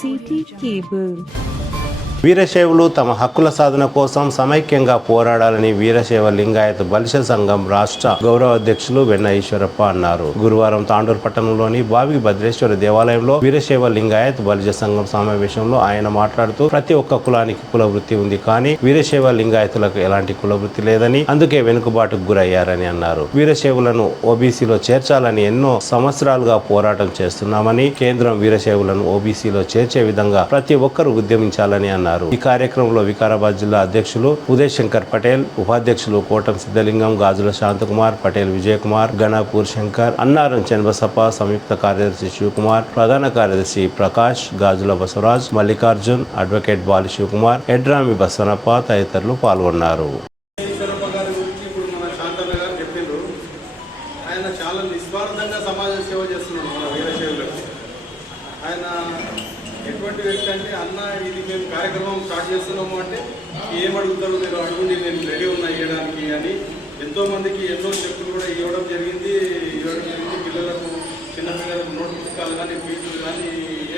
City cable. వీరశైవులు తమ హక్కుల సాధన కోసం సమైక్యంగా పోరాడాలని వీరశైవ లింగాయత బలిజ సంఘం రాష్ట్ర గౌరవ అధ్యక్షులు వెన్న ఈశ్వరప్ప అన్నారు. గురువారం తాండూరు పట్టణంలోని బావి భద్రేశ్వర దేవాలయంలో వీరశైవ లింగాయత బలిజ సంఘం సమావేశంలో ఆయన మాట్లాడుతూ ప్రతి ఒక్క కులానికి కుల వృత్తి ఉంది, కానీ వీరశైవ లింగాయతులకు ఎలాంటి కుల వృత్తి లేదని, అందుకే వెనుకబాటుకు గురయ్యారని అన్నారు. వీరశైవులను ఓబీసీలో చేర్చాలని ఎన్నో సంవత్సరాలుగా పోరాటం చేస్తున్నామని, కేంద్రం వీరశైవులను ఓబీసీలో చేర్చే విధంగా ప్రతి ఒక్కరూ ఉద్యమించాలని అన్నారు. ఈ కార్యక్రమంలో వికారాబాద్ జిల్లా అధ్యక్షులు ఉదయ్ శంకర్ పటేల్, ఉపాధ్యక్షులు కోటం సిద్ధలింగం, గాజుల శాంతకుమార్, పటేల్ విజయ్ కుమార్, గణపూర్ శంకర్, అన్నారం చంద్రబసప్ప, సంయుక్త కార్యదర్శి శివకుమార్, ప్రధాన కార్యదర్శి ప్రకాష్, గాజుల బసవరాజ్, మల్లికార్జున్, అడ్వకేట్ బాలి శివకుమార్, ఎడ్రామి బసవనప్ప తదితరులు పాల్గొన్నారు. ఎటువంటి వ్యక్తి అంటే, అన్న ఇది మేము కార్యక్రమం స్టార్ట్ చేస్తున్నాము అంటే ఏమడుగుతారు మీరు అడుగుండి నేను రెడీ ఉన్నా ఇవ్వడానికి అని ఎంతోమందికి ఎన్నో చెప్పులు కూడా ఇవ్వడం జరిగింది. పిల్లలకు చిన్నపిల్లలకు నోట్ పుస్తకాలు కానీ, ఫీజులు కానీ,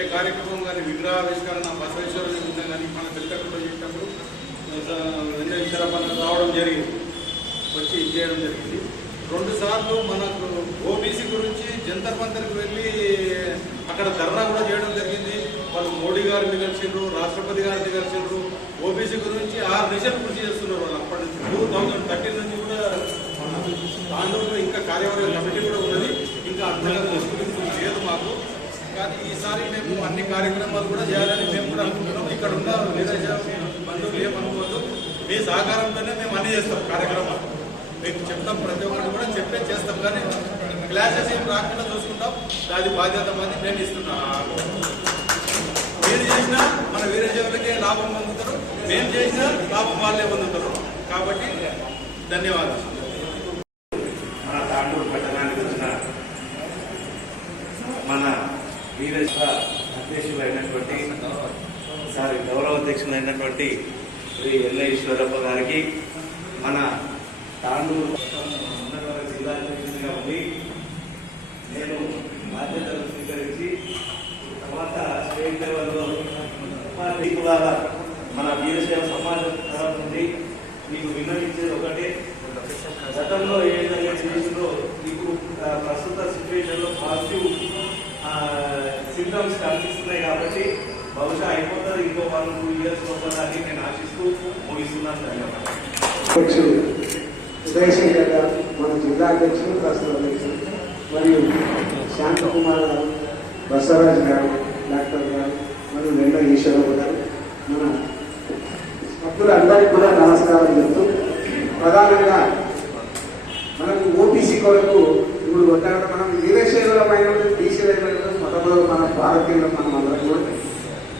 ఏ కార్యక్రమం కానీ, విగ్రహావిష్కరణ బసవేశ్వర నిమిత్తం కానీ మన పిల్లకట్లో చేసినప్పుడు రావడం జరిగింది, వచ్చి ఇచ్చేయడం జరిగింది. 2 సార్లు మనకు ఓబీసీ గురించి జంతర్ మంతర్కి వెళ్ళి అక్కడ ధర్నా కూడా చేయడం జరిగింది. వాళ్ళు మోడీ గారిని కలిసిండ్రు, రాష్ట్రపతి గారిని కలిసిండ్రు. ఓబీసీ గురించి 6 నిమిషాలు కృషి చేస్తున్నారు వాళ్ళు. అప్పటి నుంచి 2013 నుంచి కూడా తాండూరులో ఇంకా కార్యవర్గ కమిటీ కూడా ఉన్నది. ఇంకా అంతగా లేదు మాకు, కానీ ఈసారి మేము అన్ని కార్యక్రమాలు కూడా చేయాలని మేము కూడా అనుకుంటున్నాం. ఇక్కడ ఉన్న బంధువులు ఏమనుకోవద్దు, మీ సహకారంతోనే మేము అన్ని చేస్తాం కార్యక్రమాలు. మీకు చెప్తాం, ప్రతి ఒక్కటి కూడా చెప్పే చేస్తాం, కానీ క్లాసెస్ ఏం రాకుండా చూసుకుంటాం. అది బాధ్యత మాది మేము ఇస్తున్నాం. మీరు చేసినా మన వీరశైవులకే లాభం పొందుతారు, మేము చేసినా లాభం వాళ్ళే పొందుతారు. కాబట్టి ధన్యవాదాలు. మన తాండూరు పట్టణానికి వచ్చిన మన వీరశైవ అధ్యక్షులైనటువంటి గౌరవ అధ్యక్షులైనటువంటి శ్రీ ఎల్ల ఈశ్వరప్ప గారికి, మన తాండూరు జిల్లా అధ్యక్షుడిగా ఉండి నేను బాధ్యతలు స్వీకరించి తర్వాత స్టేట్ లెవెల్లో కులాల మన వీరశైవ సమాజం తరఫు నుండి మీకు విన్నవించేది ఒకటే, గతంలో ఏ విధంగా చేసిందో ఇప్పుడు ప్రస్తుత సిచ్యువేషన్లో పాజిటివ్ సింటమ్స్ కనిపిస్తున్నాయి. కాబట్టి బహుశా అయిపోతుంది, ఇంకో 1-2 ఇయర్స్ అవుతుందని నేను ఆశిస్తూ ముగిస్తున్నాను. అధ్యక్షుడు ఉదయ్ శంకర్ గారు, మన జిల్లా అధ్యక్షులు, ప్రస్తుత అధ్యక్షులు, మరియు శాంతకుమార్ గారు, బసవరాజ్ గారు, డాక్టర్ గారు, మరియు వెన్న ఈశ్వరరావు గారు, మన భక్తులందరికీ కూడా నమస్కారం చెప్తూ, ప్రధానంగా మనకు ఓబీసీ కొరకు ఇప్పుడు మనం వీరశైవులమైన బీసీలైన మొట్టమొదటి మన భారతీయులు మనం అందరం కూడా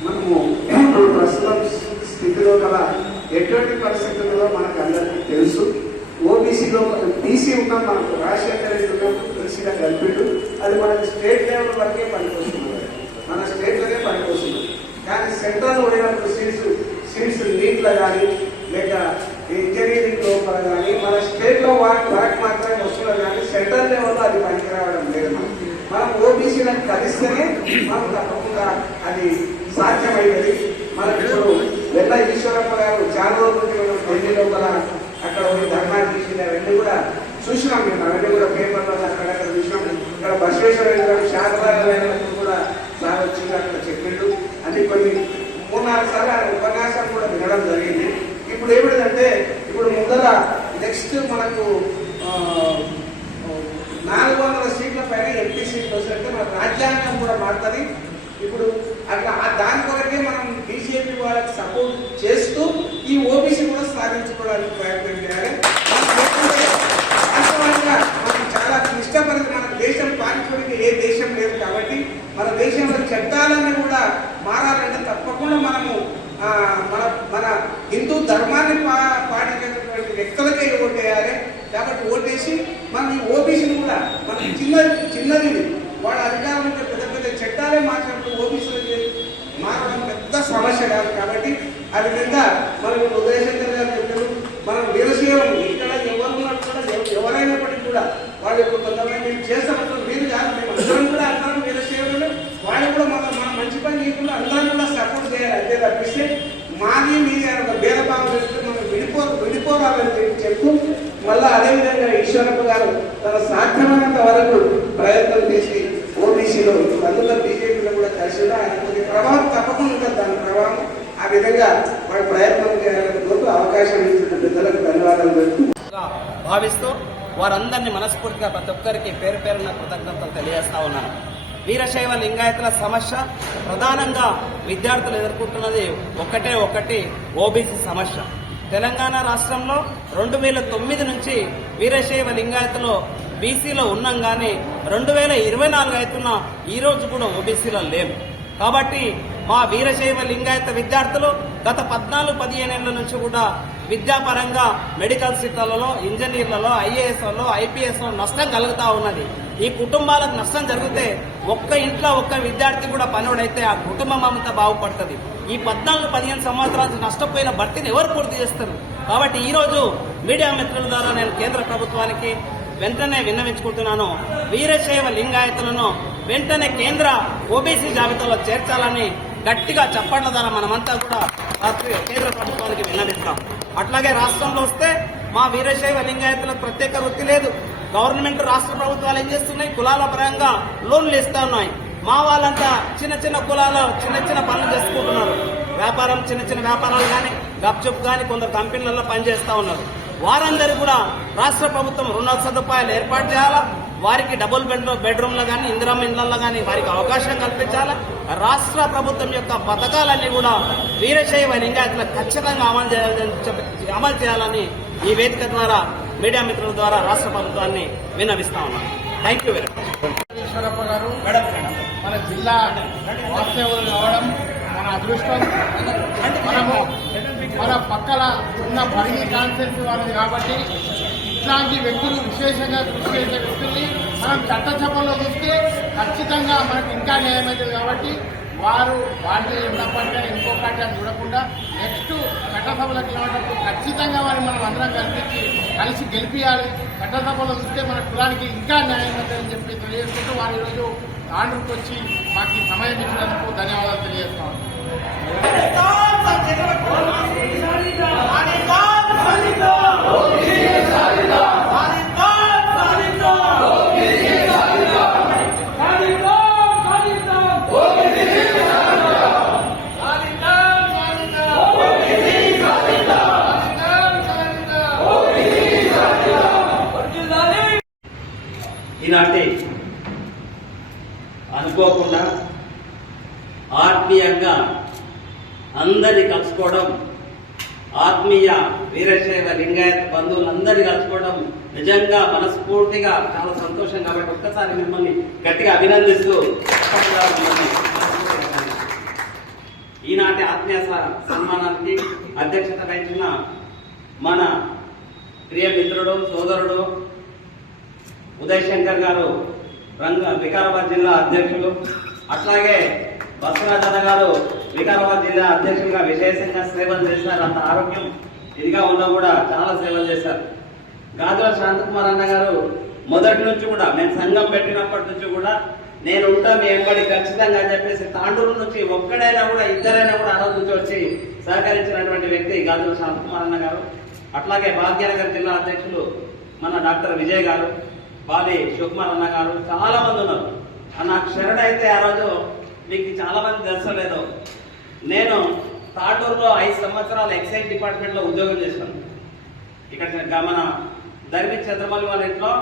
మనము ఇప్పుడు ప్రస్తుతం స్థితిలో గల ఎటువంటి పరిస్థితుల్లో మనకు అందరికీ తెలుసు. ఓబీసీలో బీసీ ఉన్నాం, మనకు రాజశేఖర రెడ్డి ఉన్నప్పుడు బీసీగా కలిపిండు. అది మనకి స్టేట్ లెవెల్ వరకే పనికొస్తుంది, మన స్టేట్లోనే పనికొస్తుంది. కానీ సెంట్రల్ పోయినప్పుడు సీట్స్ నీట్లో కానీ లేక ఇంజనీరింగ్ లోపల కానీ మన స్టేట్లో వరకు మాత్రమే వస్తున్నారు, కానీ సెంట్రల్ లెవెల్లో అది పనికి రావడం లేదు. మనం ఓబీసీలను కలిస్తేనే మనం తప్పకుండా అది సాధ్యమైనది. మనకి ఇప్పుడు వెన్న ఈశ్వరప్ప గారు చాలా రోజులు ఢిల్లీ లోపల అక్కడ పోయి ధర్నా చేసింది, అవన్నీ కూడా చూసినాం మేము. అవన్నీ కూడా పేపర్లో అక్కడక్కడ చూసినాం. ఇక్కడ బసవేశ్వర గారు శారదాలైనప్పుడు కూడా సార్ వచ్చింది, అక్కడ చెప్పిండు. అది కొన్ని 3-4 సార్లు ఆయన ఉపన్యాసం కూడా వినడం జరిగింది. ఇప్పుడు ఏమిటంటే, ఇప్పుడు ముందర నెక్స్ట్ మనకు 400 సీట్ల పైన ఎంపీ సీట్లు వస్తుంటే మన రాజ్యాంగం కూడా మారుతుంది. ఇప్పుడు అట్లా దాని కొరకే మనం బీజేపీ వాళ్ళకి సపోర్ట్ చేస్తూ ఈ ఓబీసీ కూడా సాధించుకోవడానికి ప్రయత్నం చేయాలి. వాస్తవంగా మనకు చాలా ఇష్టపడింది, మన దేశం పాలించడానికి ఏ దేశం లేదు. కాబట్టి మన దేశంలో చట్టాలన్నీ కూడా మారాలంటే తప్పకుండా మనము మన హిందూ ధర్మాన్ని పాటించేటటువంటి వ్యక్తులకే ఓటేయాలి. కాబట్టి ఓటేసి మనం ఈ ఓబీసీని కూడా మనకి చిన్నది వాళ్ళ అధికారం పెద్ద చట్టాలే మార్చినప్పుడు ఓబీసీలు మారడం పెద్ద సమస్య కాదు. కాబట్టి ఆ విధంగా మనం ఉదయ్ శంకర్ గారు చెప్పారు, మనం వీరశైవం ఇక్కడ ఎవరైనప్పటికీ కూడా వాళ్ళు ఇప్పుడు కొంతమంది మేము చేస్తామంటారు, మీరు కాదు, మేము అందరం కూడా అందరం వీరశైవులు, వాళ్ళు కూడా మన మంచి పని చేయకుండా అందరం ఈశ్వరప్ప గారు తన సాధ్యమైనంత వరకు ప్రయత్నం చేసి ఓబీసీలో అందులో బీజేపీలో కూడా కలిసి ఆయన కొద్ది ప్రభావం తప్పకుండా ఉంటుంది. దాని ప్రభావం ఆ విధంగా వాడు ప్రయత్నం చేయాలని కోరుతూ అవకాశం ఇచ్చిన పెద్దలకు ధన్యవాదాలు పెడుతూ భావిస్తూ వారందరినీ మనస్ఫూర్తిగా ప్రతి ఒక్కరికి పేరు పేరున కృతజ్ఞతలు తెలియజేస్తా ఉన్నాను. వీరశైవ లింగాయతుల సమస్య ప్రధానంగా విద్యార్థులు ఎదుర్కొంటున్నది ఒకటి ఓబీసీ సమస్య. తెలంగాణ రాష్ట్రంలో 2009 నుంచి వీరశైవ లింగాయతులు బీసీలో ఉన్నాం కానీ 2024 అవుతున్న ఈ రోజు కూడా ఓబీసీలో లేము. కాబట్టి మా వీరశైవ లింగాయత విద్యార్థులు గత 14-15 ఏళ్ల నుంచి కూడా విద్యాపరంగా మెడికల్ సీట్లలో, ఇంజనీర్లలో, ఐఏఎస్లలో, ఐపీఎస్లో నష్టం కలుగుతా ఉన్నది. ఈ కుటుంబాలకు నష్టం జరిగితే ఒక్క ఇంట్లో ఒక్క విద్యార్థి కూడా పనుడైతే ఆ కుటుంబం అంతా బాగుపడుతుంది. ఈ 14-15 సంవత్సరాలు నష్టపోయిన భర్తీని ఎవరు పూర్తి చేస్తారు? కాబట్టి ఈ రోజు మీడియా మిత్రుల ద్వారా నేను కేంద్ర ప్రభుత్వానికి వెంటనే విన్నవించుకుంటున్నాను. వీరశైవ లింగాయతులను వెంటనే కేంద్ర ఓబీసీ జాబితాలో చేర్చాలని గట్టిగా చప్పట్ల ద్వారా మనమంతా కూడా కేంద్ర ప్రభుత్వానికి విన్నవిస్తాం. అట్లాగే రాష్ట్రంలో వస్తే మా వీరశైవ లింగాయతులకు ప్రత్యేక వృత్తి లేదు. గవర్నమెంట్ రాష్ట్ర ప్రభుత్వాలు ఏం చేస్తున్నాయి? కులాల పరంగా లోన్లు ఇస్తా ఉన్నాయి. మా వాళ్ళంతా చిన్న చిన్న కులాలు చిన్న పనులు చేసుకుంటున్నారు. వ్యాపారం చిన్న వ్యాపారాలు కానీ గప్చుప్ కానీ కొందరు కంపెనీలలో పనిచేస్తా ఉన్నారు. వారందరూ కూడా రాష్ట్ర ప్రభుత్వం రుణ సదుపాయాలు ఏర్పాటు చేయాలా, వారికి డబుల్ బెడ్రూమ్లో కానీ ఇందిరమ్మ ఇళ్లలో కానీ వారికి అవకాశం కల్పించాలా. రాష్ట్ర ప్రభుత్వం యొక్క పథకాలన్నీ కూడా వీరశైవ లింగాయతులకు ఖచ్చితంగా అమలు చేయాలని ఈ వేదిక ద్వారా మీడియా మిత్రుల ద్వారా రాష్ట్ర ప్రభుత్వాన్ని విన్నవిస్తా ఉన్నాను. Thank you very much. Eeshwarappa గారు మన జిల్లా వాస్తవులు కావడం మన అదృష్టం. మనము మన పక్కల ఉన్న పరిధి కాన్సెన్స్ వాళ్ళది కాబట్టి ఇట్లాంటి వ్యక్తులు విశేషంగా కృషి చేసే వ్యక్తుల్ని మనం చట్టసభలో చూస్తే ఖచ్చితంగా మనకు ఇంకా న్యాయమైంది. కాబట్టి వారు పార్టీ ఉన్నప్పటికీ ఇంకో పార్టీ అని చూడకుండా నెక్స్ట్ చట్టసభలకు వెళ్ళినప్పుడు ఖచ్చితంగా వారిని మనం అందరం కలిసి గెలిపియాలి. చట్టసభలో చూస్తే మన కులానికి ఇంకా న్యాయమైందని చెప్పి తెలియజేసుకుంటూ వారు ఈరోజు ఆంధ్రకి వచ్చి మాకు ఈ సమయం ఇచ్చినందుకు ధన్యవాదాలు తెలియజేస్తాం. ఈనాటి అనుకోకుండా ఆత్మీయంగా అందరినీ కలుసుకోవడం, ఆత్మీయ వీరశైవ లింగాయత బంధువులందరినీ కలుసుకోవడం నిజంగా మనస్ఫూర్తిగా చాలా సంతోషం. కాబట్టి ఒక్కసారి మిమ్మల్ని గట్టిగా అభినందిస్తూ ఈనాటి ఆత్మీయ సన్మానానికి అధ్యక్షత వహించిన మన ప్రియ మిత్రుడు సోదరుడు ఉదయ్ శంకర్ గారు వికారాబాద్ జిల్లా అధ్యక్షులు, అట్లాగే బసవరాజన్న గారు వికారాబాద్ జిల్లా అధ్యక్షులుగా విశేషంగా సేవలు చేశారు. అంత ఆరోగ్యం ఇదిగా ఉన్నా కూడా చాలా సేవలు చేశారు. గాజుల శాంతకుమార్ అన్న గారు మొదటి నుంచి కూడా నేను సంఘం పెట్టినప్పటి నుంచి కూడా నేను ఉంటా మీ వెంబడి ఖచ్చితంగా అని చెప్పేసి తాండూరు నుంచి ఒక్కడైనా కూడా ఇద్దరైనా కూడా ఆ రోజు నుంచి వచ్చి సహకరించినటువంటి వ్యక్తి గాజుల శాంతకుమార్ అన్న గారు. అట్లాగే భాగ్యనగర్ జిల్లా అధ్యక్షులు మన డాక్టర్ విజయ్ గారు, బాలి శివకుమార్ అన్న గారు, చాలా మంది ఉన్నారు. నాకు శరణ్ అయితే ఆ రోజు మీకు చాలా మంది తెలుసలేదు, నేను తాటూరులో 5 సంవత్సరాలు ఎక్సైజ్ డిపార్ట్మెంట్ లో ఉద్యోగం చేశాను. ఇక్కడ మన ధర్మి చంద్రమల్లి వాళ్ళ ఇంట్లో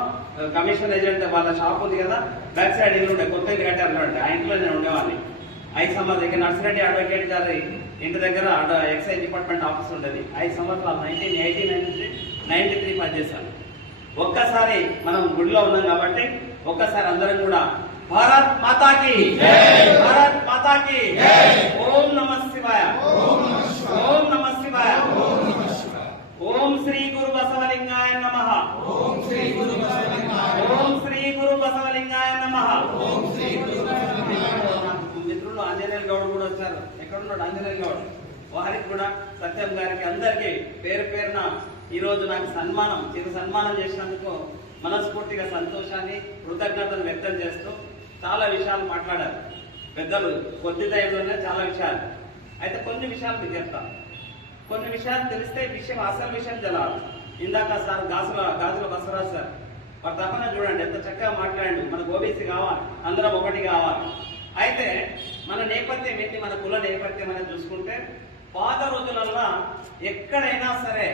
కమిషన్ ఏజెంట్ వాళ్ళ షాప్ ఉంది కదా, బ్యాక్ సైడ్ ఇల్లు ఉండే, కొత్త ఇల్లు కట్టారు. ఆ ఇంట్లో నేను ఉండేవాడిని 5 సంవత్సరాలు. ఇక్కడ నర్సిరెడ్డి అడ్వకేట్ గారి ఇంటి దగ్గర ఎక్సైజ్ డిపార్ట్మెంట్ ఆఫీస్ ఉండేది. 5 సంవత్సరాలు 1980 93 పనిచేశాను. ఒక్కసారి మనం గుడిలో ఉన్నాం కాబట్టి ఒక్కసారి అందరం కూడా భారత్ మాతాకి, భారత్ మాతాకి, ఓం నమః శివాయ, ఓం నమః శివాయ, ఓం శ్రీ గురు బసవలింగాయ నమః, ఓం శ్రీ గురు బసవలింగాయ నమః. మిత్రులు ఆంజనేయులు గౌడ్ కూడా వచ్చారు. ఎక్కడున్నాడు ఆంజనేయులు గౌడ్? వారికి కూడా, సత్యం గారికి, అందరికీ పేరు పేరున ఈ రోజు నాకు చిరు సన్మానం చేసినందుకు మనస్ఫూర్తిగా సంతోషాన్ని, కృతజ్ఞతను వ్యక్తం చేస్తూ చాలా విషయాలు మాట్లాడారు పెద్దలు. కొద్ది టైంలోనే చాలా విషయాలు. అయితే కొన్ని విషయాలు మీకు చెప్తాను. కొన్ని విషయాలు తెలిస్తే అసలు విషయం తెలవాలి. ఇందాక సార్ గాజుల బసవరాజు సార్ వారి తపన చూడండి ఎంత చక్కగా మాట్లాడండి. మనకు ఓబీసీ కావాలి, అందరం ఒకటి కావాలి. అయితే మన నేపథ్యం ఏంటి, మన కుల నేపథ్యం అనేది చూసుకుంటే పాత రోజులల్లో ఎక్కడైనా సరే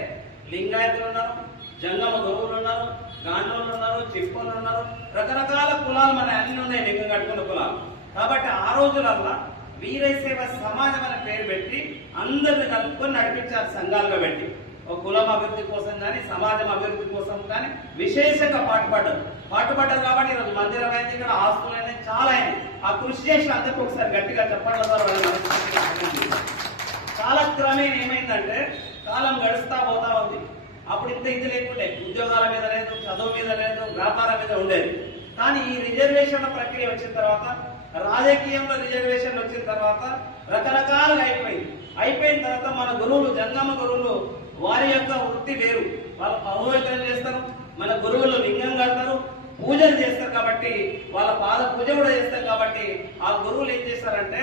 లింగాయతులు ఉన్నారు, జంగమ గురువులు ఉన్నారు, గాంధువులు ఉన్నారు, చిప్పులు ఉన్నారు, రకరకాల కులాలు మన అన్ని ఉన్నాయి, లింగం కట్టుకున్న కులాలు. కాబట్టి ఆ రోజులల్లో వీరశైవ సమాజం అనే పేరు పెట్టి అందరిని కలుపుకొని నడిపించారు సంఘాలుగా పెట్టి. ఒక కులం అభివృద్ధి కోసం కానీ సమాజం అభివృద్ధి కోసం కానీ విశేషంగా పాటుపడ్డారు కాబట్టి ఈరోజు మందిరం అయింది, ఇక్కడ ఆస్తులు అయినాయి, చాలా అయినాయి. ఆ కృషి చేసి అందరికీ ఒకసారి గట్టిగా చెప్పండి సార్. చాలా క్రమేణా ఏమైందంటే కాలం గడుస్తా పోతా ఉంది. అప్పుడు ఇంత ఇది లేకుండే, ఉద్యోగాల మీద లేదు, చదువు మీద లేదు, వ్యాపారం మీద ఉండేది. కానీ ఈ రిజర్వేషన్ల ప్రక్రియ వచ్చిన తర్వాత, రాజకీయంలో రిజర్వేషన్ వచ్చిన తర్వాత రకరకాలుగా అయిపోయిన తర్వాత మన గురువులు, జంగమ గురువులు వారి యొక్క వృత్తి వేరు, వాళ్ళు పౌరోహిత్యం చేస్తారు, మన గురువులు లింగం కడతారు, పూజలు చేస్తారు. కాబట్టి వాళ్ళ పాద పూజ కూడా చేస్తారు. కాబట్టి ఆ గురువులు ఏం చేస్తారంటే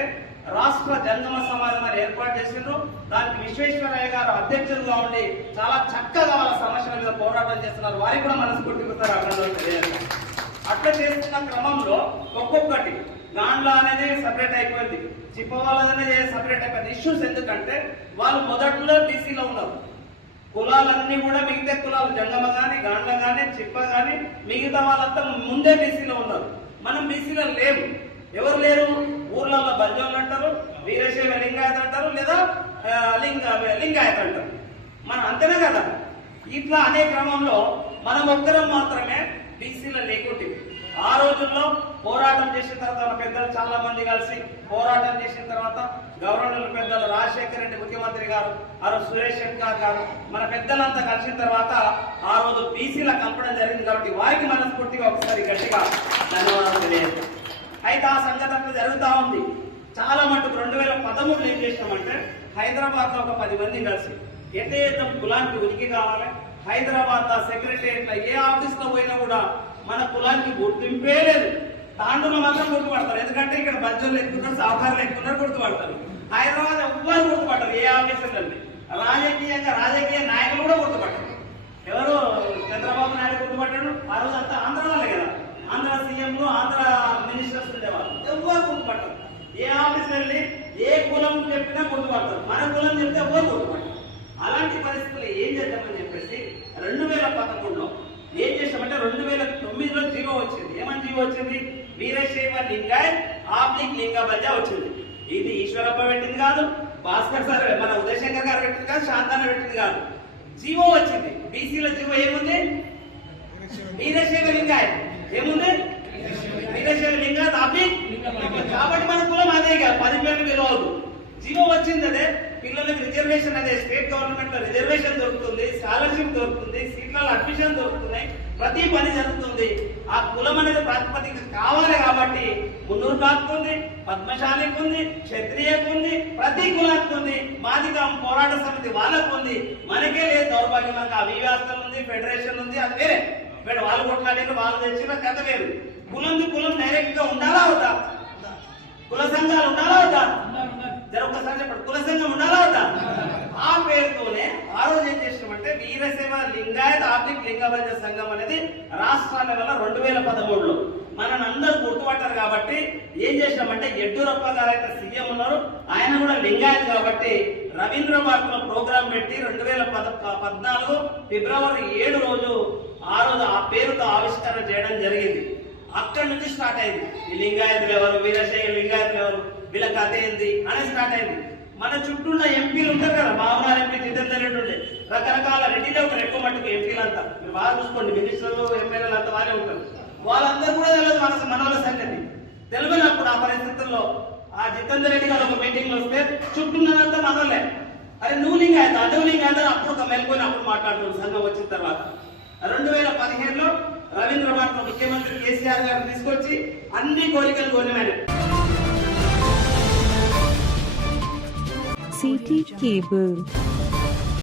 రాష్ట్ర జంగమ సమాజం అని ఏర్పాటు చేసిండ్రు. దానికి విశ్వేశ్వరయ్య గారు అధ్యక్షులుగా ఉండి చాలా చక్కగా వాళ్ళ సమస్యల మీద పోరాటం చేస్తున్నారు. వారికి కూడా మనస్ఫూర్తిస్తారు అభినందనలు. అట్లా చేస్తున్న క్రమంలో ఒక్కొక్కటి గాండ్ల అనేది సపరేట్ అయిపోయింది, చిప్పవాళ్ళనే సపరేట్ అయిపోయింది. ఇష్యూస్ ఎందుకంటే వాళ్ళు మొదట్లో బీసీలో ఉన్నారు, కులాలన్నీ కూడా మిగతా కులాలు జంగమ గాని, గాండ్ల గాని, చిప్ప గాని మిగతా వాళ్ళంతా ముందే బీసీలో ఉన్నారు. మనం బీసీలో లేము. ఎవరు లేరు? ఊర్లలో బంజోళ్ళు అంటారు, వీరశైవ లింగాయత అంటారు, లేదా లింగాయత అంటారు. మనం అంతేనే కదా. ఇట్లా అనే క్రమంలో మనం ఒక్కరం మాత్రమే బీసీలో లేకుంటే ఆ రోజుల్లో పోరాటం చేసిన తర్వాత మన పెద్దలు చాలా మంది కలిసి పోరాటం చేసిన తర్వాత గవర్నర్ పెద్దలు రాజశేఖర రెడ్డి ముఖ్యమంత్రి గారు, ఆ రోజు సురేష్ శంకర్ గారు, మన పెద్దలంతా కలిసిన తర్వాత ఆ రోజు బీసీల కలపడం జరిగింది. కాబట్టి వారికి మనస్ఫూర్తిగా ఒకసారి గట్టిగా ధన్యవాదాలు తెలియదు. అయితే ఆ సంఘటన జరుగుతూ ఉంది. చాలా మటుకు 2013 ఏం చేసినామంటే హైదరాబాద్ లో ఒక 10 మంది కలిసి ఎట్లా కులానికి ఉనికి కావాలి, హైదరాబాద్ సెక్రటరియట్ ఏ ఆఫీస్ లో పోయినా కూడా మన కులానికి గుర్తింపే లేదు. తాండూలో మాత్రం గుర్తుపడతారు, ఎందుకంటే ఇక్కడ బడ్జెట్లు ఎక్కుతున్నారు, సాఫ్ట్వేర్లు ఎక్కుతున్నారు, గుర్తుపడతారు. హైదరాబాద్ ఎవ్వరు గుర్తుపడతారు ఏ ఆఫీసర్లండి. రాజకీయ నాయకులు కూడా గుర్తుపడతారు. ఎవరు? చంద్రబాబు నాయుడు గుర్తుపట్టాడు. ఆ రోజు అంతా ఆంధ్రలో కదా, ఆంధ్ర సీఎంలు, ఆంధ్ర మినిస్టర్స్ ఉండేవాళ్ళు. ఎవ్వరు గుర్తుపడతారు. ఏ ఆఫీస్ వెళ్ళి ఏ కులం చెప్పినా గుర్తుపడతారు, మన కులం చెప్తే ఎవరు గుర్తుపడతారు. అలాంటి పరిస్థితులు ఏం చేద్దామని చెప్పేసి 2011లో ఏం చేసామంటే 2009లో జీవో వచ్చింది. ఏమని జీవో వచ్చింది? వీరశైవ లింగాయత్ ఆబ్లిక్ లింగబజ వచ్చింది. ఇది ఈశ్వరప్ప పెట్టింది కాదు, భాస్కర్ సార్ మన ఉదయశంకర్ గారు పెట్టింది కాదు, శాంతాన పెట్టింది కాదు. జీవో వచ్చింది. బీసీల జీవో ఏముంది? వీరశైవ లింగాయత్ ఏముంది? వీరశైవ లింగాయత్ ఆబ్లిక్. కాబట్టి మన కులం అదే కాదు, 10 పేర్లు విలువదు. జీవో వచ్చింది అదే. పిల్లలకు రిజర్వేషన్ అదే, స్టేట్ గవర్నమెంట్ లో రిజర్వేషన్ దొరుకుతుంది, స్కాలర్షిప్ దొరుకుతుంది, సీట్లలో అడ్మిషన్ దొరుకుతున్నాయి, ప్రతి పని జరుగుతుంది. ఆ కులం అనేది ప్రాతిపదిక కావాలి కాబట్టి మున్నూరు కాకు ఉంది, పద్మశాలికి ఉంది, క్షత్రియకు ఉంది, ప్రతి కులానికి ఉంది. మాదిగం పోరాట సమితి వాళ్ళకు ఉంది. మనకే లేదు దౌర్భాగ్యం. మనకు అవివ్యాసం ఉంది, ఫెడరేషన్ ఉంది, అది వేరే. వాళ్ళు కొట్లాడిన వాళ్ళు తెచ్చిన కథ వేరు. కులం డైరెక్ట్ గా ఉండాలా అవుతా? కుల సంఘాలు ఉండాలా అవుతా? ఒక్కసారి చెప్పండి, కుల సంఘం ఉండాలా అవుతా? ఆ పేరుతోనే ఆ రోజు ఏం చేసినామంటే వీరశైవ లింగాయత్ ఆబ్లిక్ లింగబజ సంఘం అనేది రాష్ట్ర లెవెల్లో 2013లో మనని అందరూ గుర్తుపట్టారు. కాబట్టి ఏం చేసినామంటే యడ్యూరప్ప గారు అయితే సీఎం ఉన్నారు, ఆయన కూడా లింగాయత్ కాబట్టి రవీంద్ర పార్క్ లో ప్రోగ్రాం పెట్టి 2014 ఫిబ్రవరి 7 రోజు ఆ పేరుతో ఆవిష్కరణ చేయడం జరిగింది. అక్కడి నుంచి స్టార్ట్ అయింది. ఈ లింగాయతులు ఎవరు, వీరశైవ లింగాయతులు ఎవరు, వీళ్ళ కథ ఏంది అనేది స్టార్ట్ అయింది. మన చుట్టూ ఉన్న ఎంపీలు ఉంటారు కదా, మామూలు ఎంపీ జితేందర్ రెడ్డి ఉండే, రకరకాల రెడ్డిలో ఒక ఎక్కువ మట్టుకు ఎంపీలు అంతా మీరు బాగా చూసుకోండి, మినిస్టర్లు ఎమ్మెల్యేలు అంతా వారే ఉంటారు. వాళ్ళందరూ కూడా తెలియదు మన వాళ్ళ సంగతి. తెలియనప్పుడు ఆ పరిస్థితుల్లో ఆ జితేందర్ రెడ్డి గారు ఒక మీటింగ్ లో వస్తే చుట్టూన్నంతా మనలే, అరే నువ్వు లింగాయత అడుగు లింగాయత అప్పుడు ఒక మెల్కొని అప్పుడు మాట్లాడుతున్నాడు. సంఘం వచ్చిన తర్వాత 2015లో రవీంద్ర భారత ముఖ్యమంత్రి కేసీఆర్ గారు తీసుకొచ్చి అన్ని కోరికలు కొనిమైనాయి. CT Cable